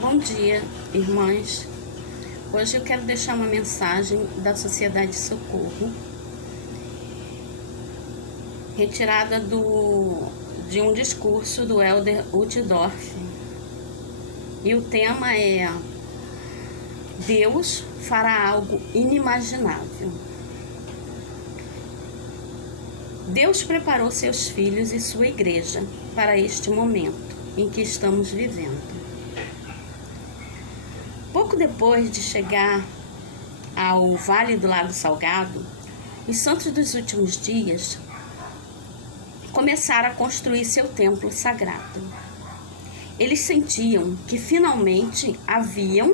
Bom dia, irmãs. Hoje eu quero deixar uma mensagem da Sociedade Socorro, retirada de um discurso do Elder Uchtdorf. E o tema é: Deus fará algo inimaginável. Deus preparou seus filhos e sua igreja para este momento em que estamos vivendo. Pouco depois de chegar ao Vale do Lago Salgado, os santos dos últimos dias começaram a construir seu templo sagrado. Eles sentiam que finalmente haviam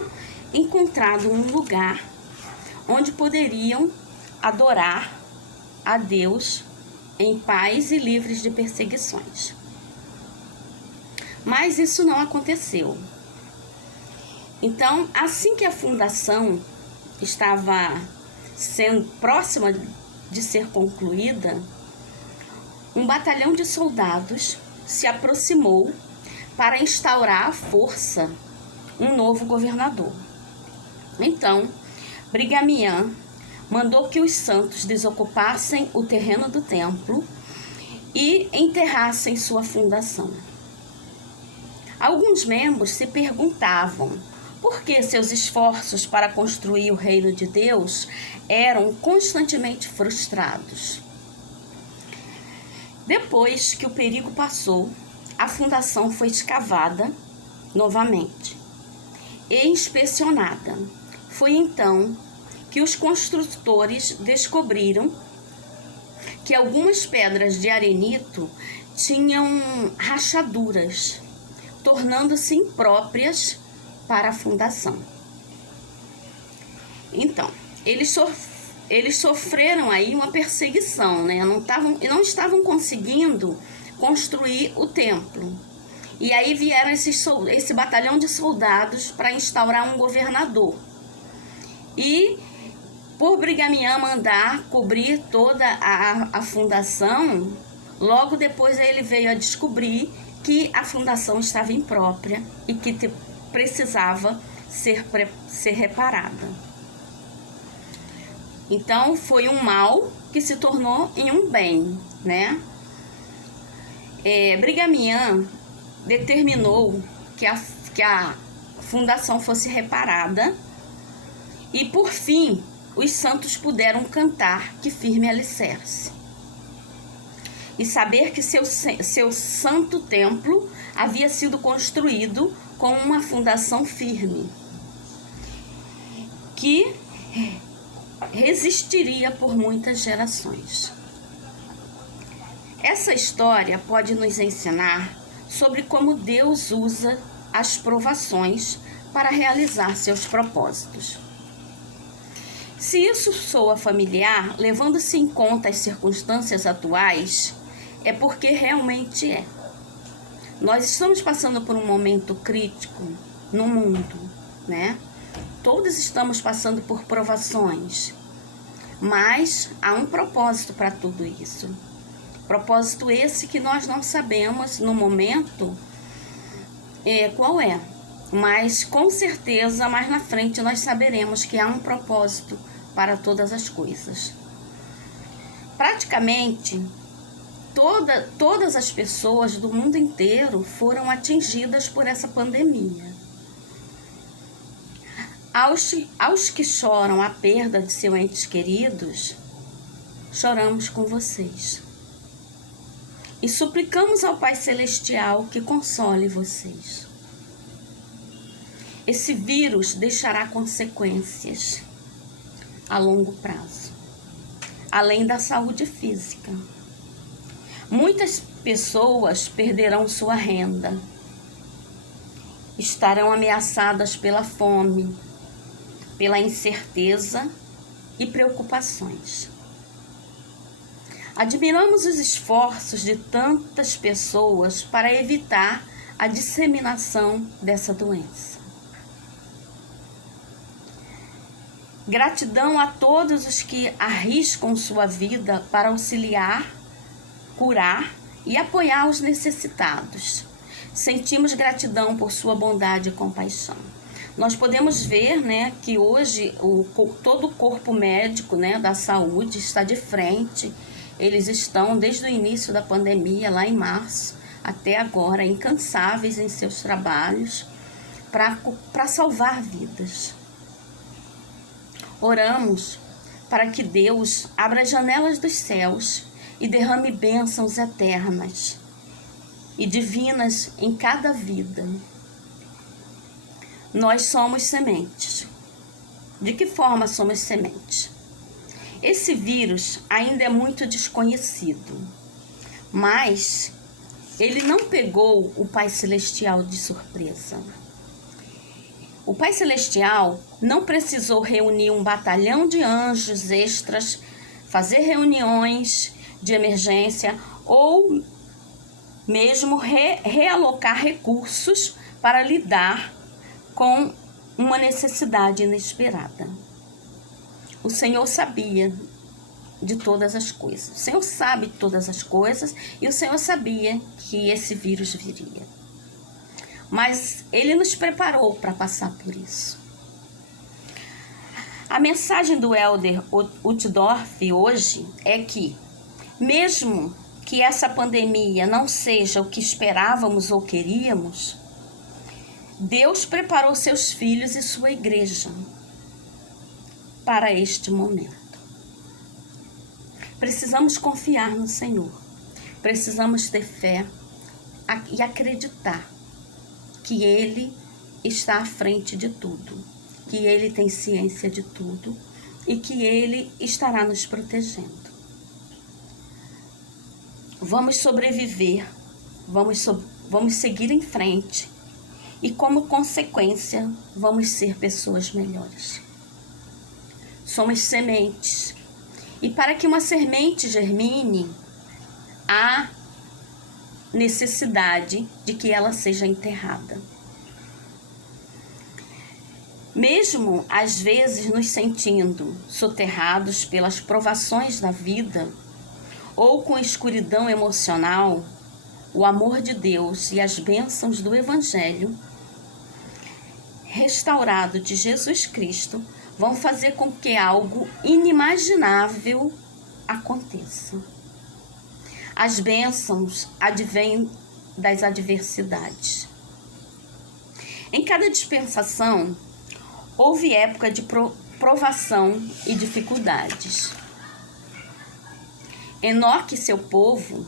encontrado um lugar onde poderiam adorar a Deus em paz e livres de perseguições. Mas isso não aconteceu. Então, assim que a fundação estava sendo próxima de ser concluída, um batalhão de soldados se aproximou para instaurar à força um novo governador. Então, Brigham Young mandou que os santos desocupassem o terreno do templo e enterrassem sua fundação. Alguns membros se perguntavam por que seus esforços para construir o reino de Deus eram constantemente frustrados. Depois que o perigo passou, a fundação foi escavada novamente e inspecionada. Foi então que os construtores descobriram que algumas pedras de arenito tinham rachaduras, tornando-se impróprias para a fundação. Então, eles sofreram aí uma perseguição, né? Não estavam conseguindo construir o templo. E aí vieram esse batalhão de soldados para instaurar um governador. E por Brigham Young mandar cobrir toda a fundação, logo depois ele veio a descobrir que a fundação estava imprópria e que precisava ser reparada. Então foi um mal que se tornou em um bem, né? Brigham Young determinou que a fundação fosse reparada e, por fim, os santos puderam cantar que firme alicerce e saber que seu santo templo havia sido construído com uma fundação firme, que resistiria por muitas gerações. Essa história pode nos ensinar sobre como Deus usa as provações para realizar seus propósitos. Se isso soa familiar, levando-se em conta as circunstâncias atuais, é porque realmente é. Nós estamos passando por um momento crítico no mundo, né? Todos estamos passando por provações, mas há um propósito para tudo isso. Propósito esse que nós não sabemos no momento qual é, mas com certeza mais na frente nós saberemos que há um propósito para todas as coisas. Praticamente todas as pessoas do mundo inteiro foram atingidas por essa pandemia. Aos que choram a perda de seus entes queridos, choramos com vocês. E suplicamos ao Pai Celestial que console vocês. Esse vírus deixará consequências a longo prazo, além da saúde física. Muitas pessoas perderão sua renda, estarão ameaçadas pela fome, pela incerteza e preocupações. Admiramos os esforços de tantas pessoas para evitar a disseminação dessa doença. Gratidão a todos os que arriscam sua vida para auxiliar, curar e apoiar os necessitados, sentimos gratidão por sua bondade e compaixão. Nós podemos ver, né, que hoje todo o corpo médico, né, da saúde está de frente. Eles estão desde o início da pandemia, lá em março, até agora, incansáveis em seus trabalhos para salvar vidas. Oramos para que Deus abra as janelas dos céus e derrame bênçãos eternas e divinas em cada vida. Nós somos sementes. De que forma somos sementes? Esse vírus ainda é muito desconhecido, mas ele não pegou o Pai Celestial de surpresa. O Pai Celestial não precisou reunir um batalhão de anjos extras, fazer reuniões de emergência ou mesmo realocar recursos para lidar com uma necessidade inesperada. O Senhor sabia de todas as coisas. O Senhor sabe de todas as coisas e o Senhor sabia que esse vírus viria. Mas Ele nos preparou para passar por isso. A mensagem do Elder Uchtdorf hoje é que, mesmo que essa pandemia não seja o que esperávamos ou queríamos, Deus preparou seus filhos e sua igreja para este momento. Precisamos confiar no Senhor. Precisamos ter fé e acreditar que Ele está à frente de tudo, que Ele tem ciência de tudo e que Ele estará nos protegendo. Vamos sobreviver, vamos seguir em frente e, como consequência, vamos ser pessoas melhores. Somos sementes. E para que uma semente germine, há necessidade de que ela seja enterrada. Mesmo às vezes nos sentindo soterrados pelas provações da vida ou com escuridão emocional, o amor de Deus e as bênçãos do Evangelho restaurado de Jesus Cristo vão fazer com que algo inimaginável aconteça. As bênçãos advêm das adversidades. Em cada dispensação, houve época de provação e dificuldades. Enoque e seu povo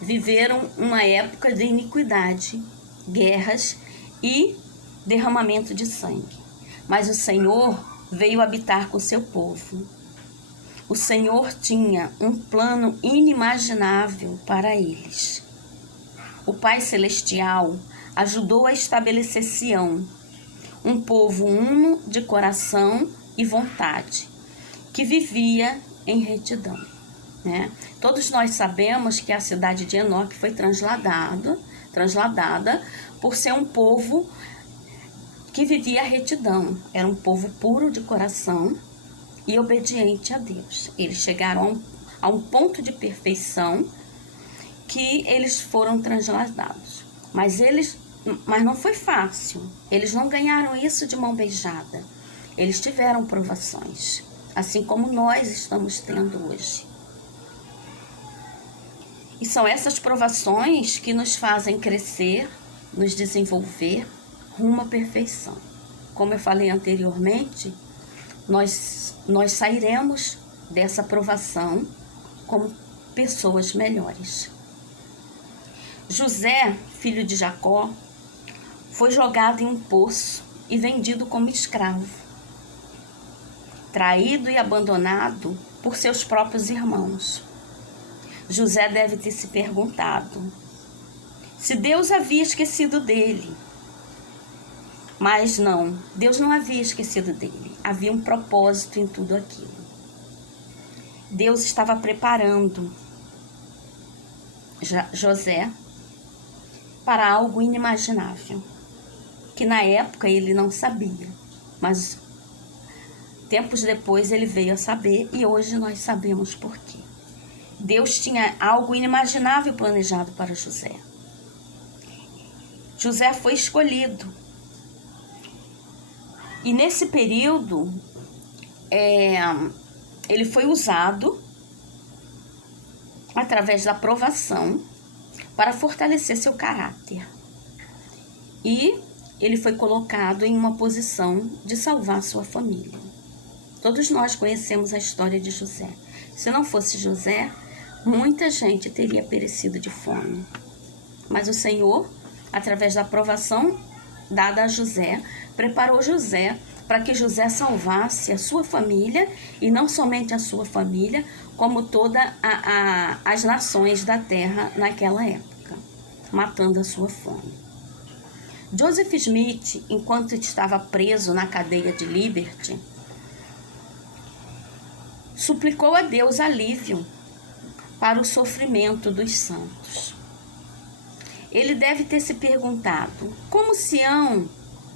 viveram uma época de iniquidade, guerras e derramamento de sangue. Mas o Senhor veio habitar com seu povo. O Senhor tinha um plano inimaginável para eles. O Pai Celestial ajudou a estabelecer Sião, um povo uno de coração e vontade, que vivia em retidão. Né? Todos nós sabemos que a cidade de Enoque foi transladada por ser um povo que vivia a retidão. Era um povo puro de coração e obediente a Deus. Eles chegaram a um ponto de perfeição que eles foram transladados. Mas não foi fácil. Eles não ganharam isso de mão beijada. Eles tiveram provações, assim como nós estamos tendo hoje. E são essas provações que nos fazem crescer, nos desenvolver rumo à perfeição. Como eu falei anteriormente, nós sairemos dessa provação como pessoas melhores. José, filho de Jacó, foi jogado em um poço e vendido como escravo, traído e abandonado por seus próprios irmãos. José deve ter se perguntado se Deus havia esquecido dele. Mas não, Deus não havia esquecido dele. Havia um propósito em tudo aquilo. Deus estava preparando José para algo inimaginável, que na época ele não sabia, mas tempos depois ele veio a saber e hoje nós sabemos por quê. Deus tinha algo inimaginável planejado para José. José foi escolhido. E nesse período, ele foi usado através da provação para fortalecer seu caráter. E ele foi colocado em uma posição de salvar sua família. Todos nós conhecemos a história de José. Se não fosse José, muita gente teria perecido de fome. Mas o Senhor, através da provação dada a José, preparou José para que José salvasse a sua família, e não somente a sua família, como todas as nações da terra naquela época, matando a sua fome. Joseph Smith, enquanto estava preso na cadeia de Liberty, suplicou a Deus alívio para o sofrimento dos santos. Ele deve ter se perguntado: como Sião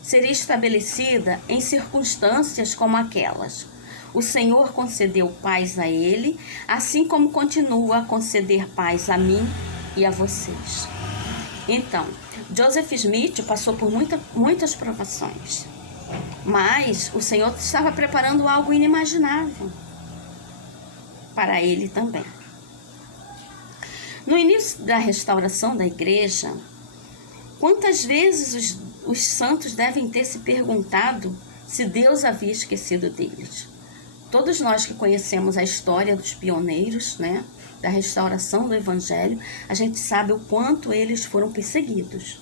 seria estabelecida em circunstâncias como aquelas? O Senhor concedeu paz a ele, assim como continua a conceder paz a mim e a vocês. Então, Joseph Smith passou por muitas provações, mas o Senhor estava preparando algo inimaginável para ele também. No início da restauração da igreja, quantas vezes os santos devem ter se perguntado se Deus havia esquecido deles? Todos nós que conhecemos a história dos pioneiros, da restauração do Evangelho, a gente sabe o quanto eles foram perseguidos,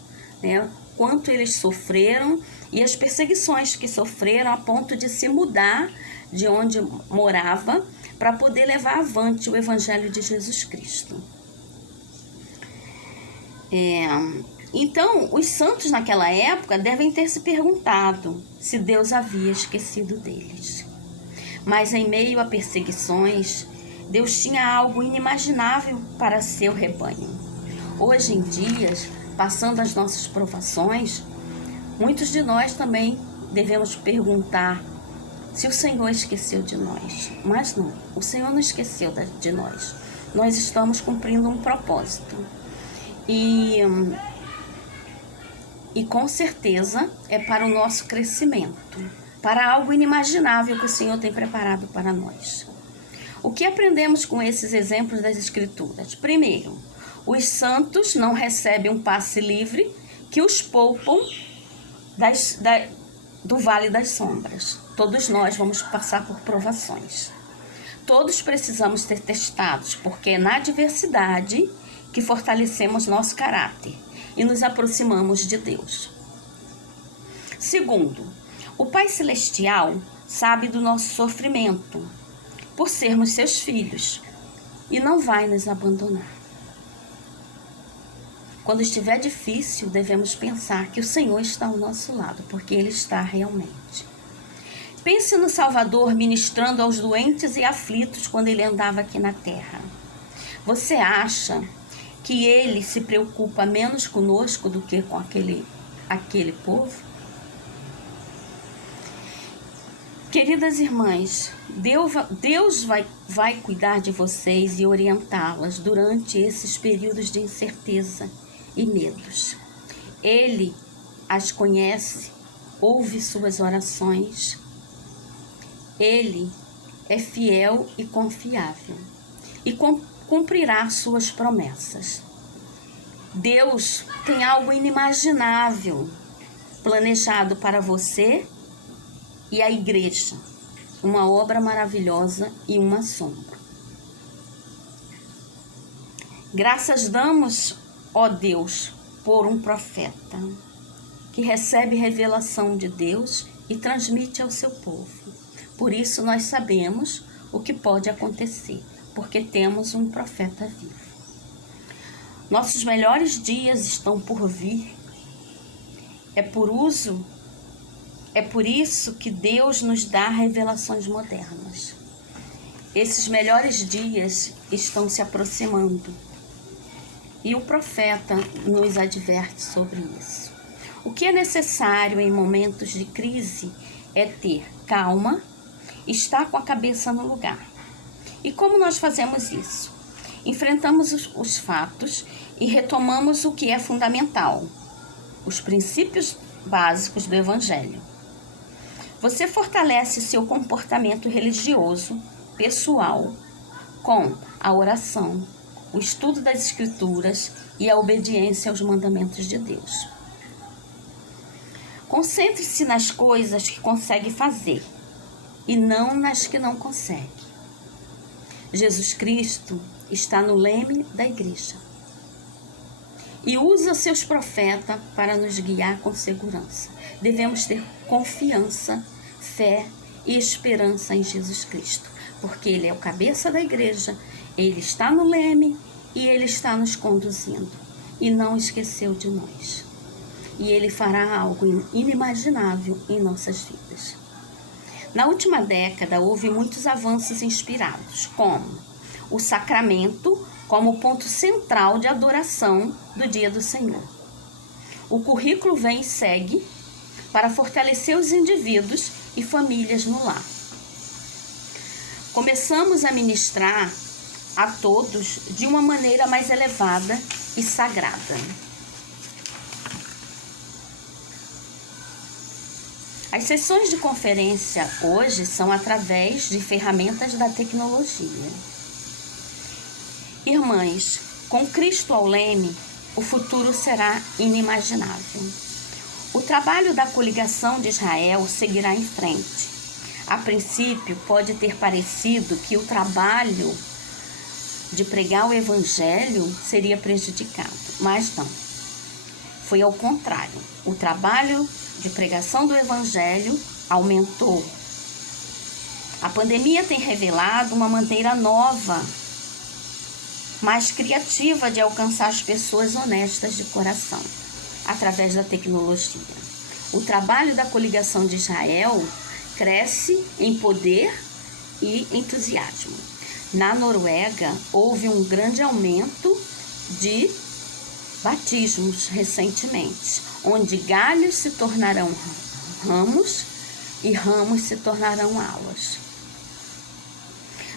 quanto eles sofreram e as perseguições que sofreram a ponto de se mudar de onde morava para poder levar avante o Evangelho de Jesus Cristo. Então, os santos naquela época devem ter se perguntado se Deus havia esquecido deles. Mas em meio a perseguições, Deus tinha algo inimaginável para seu rebanho. Hoje em dia, passando as nossas provações, muitos de nós também devemos perguntar se o Senhor esqueceu de nós. Mas não, o Senhor não esqueceu de nós. Nós estamos cumprindo um propósito. E com certeza é para o nosso crescimento, para algo inimaginável que o Senhor tem preparado para nós. O que aprendemos com esses exemplos das Escrituras? Primeiro, os santos não recebem um passe livre que os poupam do vale das sombras. Todos nós vamos passar por provações. Todos precisamos ser testados, porque é na adversidade que fortalecemos nosso caráter e nos aproximamos de Deus. Segundo, o Pai Celestial sabe do nosso sofrimento, por sermos seus filhos, e não vai nos abandonar. Quando estiver difícil, devemos pensar que o Senhor está ao nosso lado, porque Ele está realmente. Pense no Salvador ministrando aos doentes e aflitos quando Ele andava aqui na terra. Você acha que Ele se preocupa menos conosco do que com aquele povo? Queridas irmãs, Deus vai cuidar de vocês e orientá-las durante esses períodos de incerteza e medos. Ele as conhece, ouve suas orações. Ele é fiel e confiável e cumprirá suas promessas. Deus tem algo inimaginável planejado para você e a igreja, uma obra maravilhosa e uma sombra. Graças damos, ó Deus, por um profeta que recebe revelação de Deus e transmite ao seu povo. Por isso nós sabemos o que pode acontecer, porque temos um profeta vivo. Nossos melhores dias estão por vir. É por isso que Deus nos dá revelações modernas. Esses melhores dias estão se aproximando. E o profeta nos adverte sobre isso. O que é necessário em momentos de crise é ter calma, estar com a cabeça no lugar. E como nós fazemos isso? Enfrentamos os fatos e retomamos o que é fundamental. os princípios básicos do Evangelho. Você fortalece seu comportamento religioso, pessoal, com a oração, o estudo das Escrituras e a obediência aos mandamentos de Deus. Concentre-se nas coisas que consegue fazer e não nas que não consegue. Jesus Cristo está no leme da igreja e usa seus profetas para nos guiar com segurança. Devemos ter confiança, fé e esperança em Jesus Cristo, porque Ele é o cabeça da igreja, Ele está no leme e Ele está nos conduzindo e não esqueceu de nós. E Ele fará algo inimaginável em nossas vidas. Na última década, houve muitos avanços inspirados, como o sacramento como ponto central de adoração do Dia do Senhor. O currículo vem e segue para fortalecer os indivíduos e famílias no lar. Começamos a ministrar a todos de uma maneira mais elevada e sagrada. As sessões de conferência hoje são através de ferramentas da tecnologia. Irmãs, com Cristo ao leme, o futuro será inimaginável. O trabalho da coligação de Israel seguirá em frente. A princípio, pode ter parecido que o trabalho de pregar o Evangelho seria prejudicado, mas não. Foi ao contrário. O trabalho de pregação do Evangelho aumentou. A pandemia tem revelado uma maneira nova, mais criativa de alcançar as pessoas honestas de coração, através da tecnologia. O trabalho da coligação de Israel cresce em poder e entusiasmo. Na Noruega, houve um grande aumento de batismos recentemente, onde galhos se tornarão ramos e ramos se tornarão alas.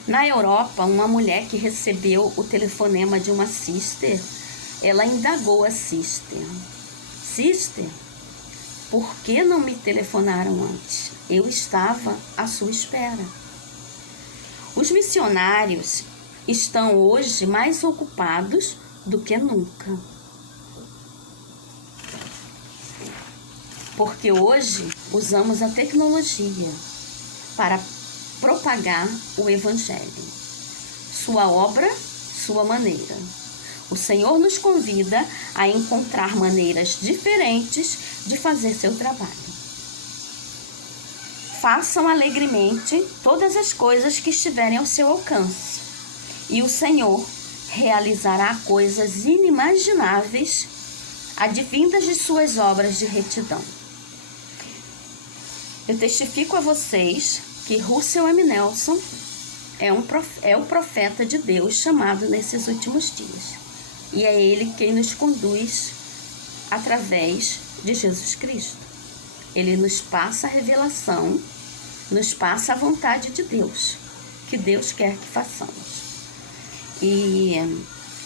Na Europa, uma mulher que recebeu o telefonema de uma sister, ela indagou a sister: Sister, por que não me telefonaram antes? Eu estava à sua espera. Os missionários estão hoje mais ocupados do que nunca. Porque hoje usamos a tecnologia para propagar o Evangelho. Sua obra, sua maneira. O Senhor nos convida a encontrar maneiras diferentes de fazer seu trabalho. Façam alegremente todas as coisas que estiverem ao seu alcance, e o Senhor realizará coisas inimagináveis advindas de suas obras de retidão. Eu testifico a vocês que Russell M. Nelson é o profeta de Deus chamado nesses últimos dias. E é ele quem nos conduz através de Jesus Cristo. Ele nos passa a revelação, nos passa a vontade de Deus, que Deus quer que façamos. E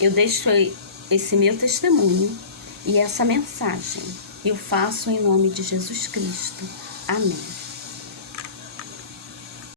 eu deixo esse meu testemunho e essa mensagem. Eu faço em nome de Jesus Cristo. Amém.